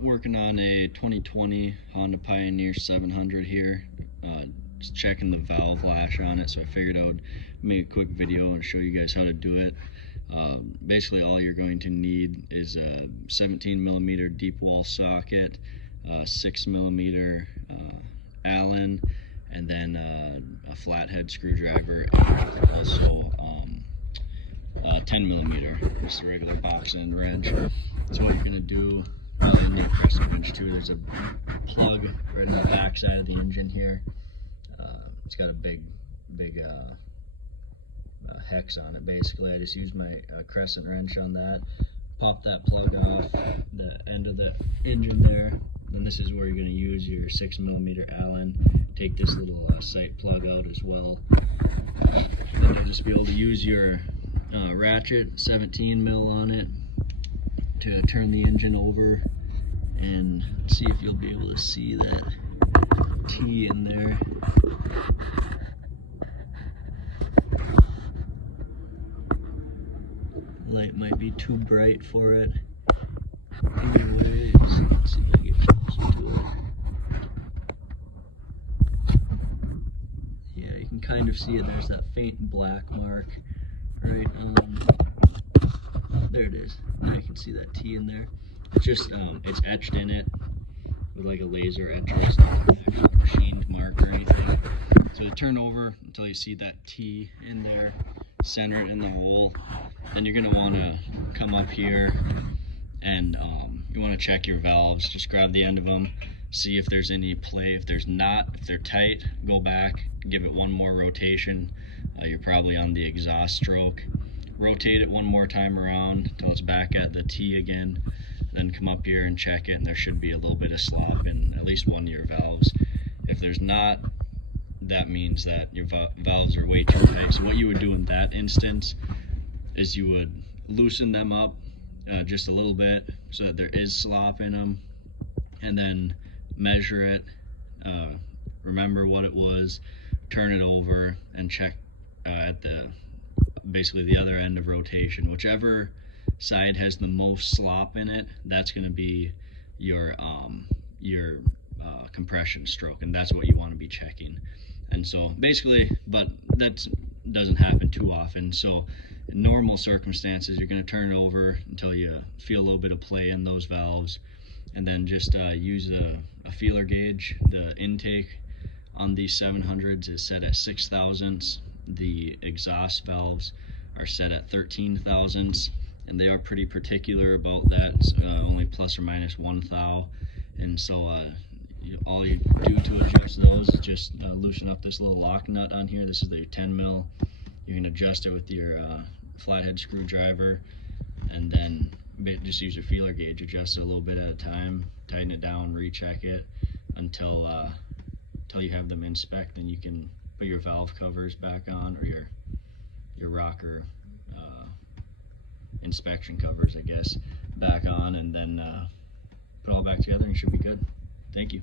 Working on a 2020 Honda Pioneer 700 here. Just checking the valve lash on it, so I figured I would make a quick video and show you guys how to do it. Basically all you're going to need is a 17mm deep wall socket, 6mm Allen, and then a flathead screwdriver, and also 10mm, just a regular box end wrench. So what you're going to do, you need a crescent wrench too. There's a plug right in the back side of the engine here. It's got a big hex on it. Basically, I just use my crescent wrench on that, pop that plug off the end of the engine there. And this is where you're going to use your 6mm Allen. Take this little sight plug out as well. And you'll just be able to use your ratchet 17mm on it to turn the engine over, and see if you'll be able to see that T in there. Light might be too bright for it. Anyways, let's see if I can get closer to it. Yeah, you can kind of see it. There's that faint black mark right on. There it is. Now you can see that T in there. It's just it's etched in it with like a laser etcher. It's not an actual machined mark or anything. So you turn over until you see that T in there, center it in the hole. Then you're gonna want to come up here and you want to check your valves. Just grab the end of them, see if there's any play. If there's not, if they're tight, go back, give it one more rotation. You're probably on the exhaust stroke. Rotate it one more time around until it's back at the T again. Then come up here and check it, and there should be a little bit of slop in at least one of your valves. If there's not, that means that your valves are way too tight. So what you would do in that instance is you would loosen them up just a little bit so that there is slop in them, and then measure it, remember what it was, turn it over, and check at basically the other end of rotation. Whichever side has the most slop in it, that's going to be your compression stroke, and that's what you want to be checking. And so basically, but that doesn't happen too often. So in normal circumstances, you're going to turn it over until you feel a little bit of play in those valves, and then just use a feeler gauge. The intake on these 700s is set at 6 thousandths. The exhaust valves are set at 13 thousandths, and they are pretty particular about that. It's only plus or minus 1 thou. And so all you do to adjust those is just loosen up this little lock nut on here. This is the 10mm. You can adjust it with your flathead screwdriver, and then just use your feeler gauge. Adjust it a little bit at a time, tighten it down, recheck it until you have them in spec. Then you can put your valve covers back on, or your rocker inspection covers, I guess, back on, and then put it all back together and you should be good. Thank you.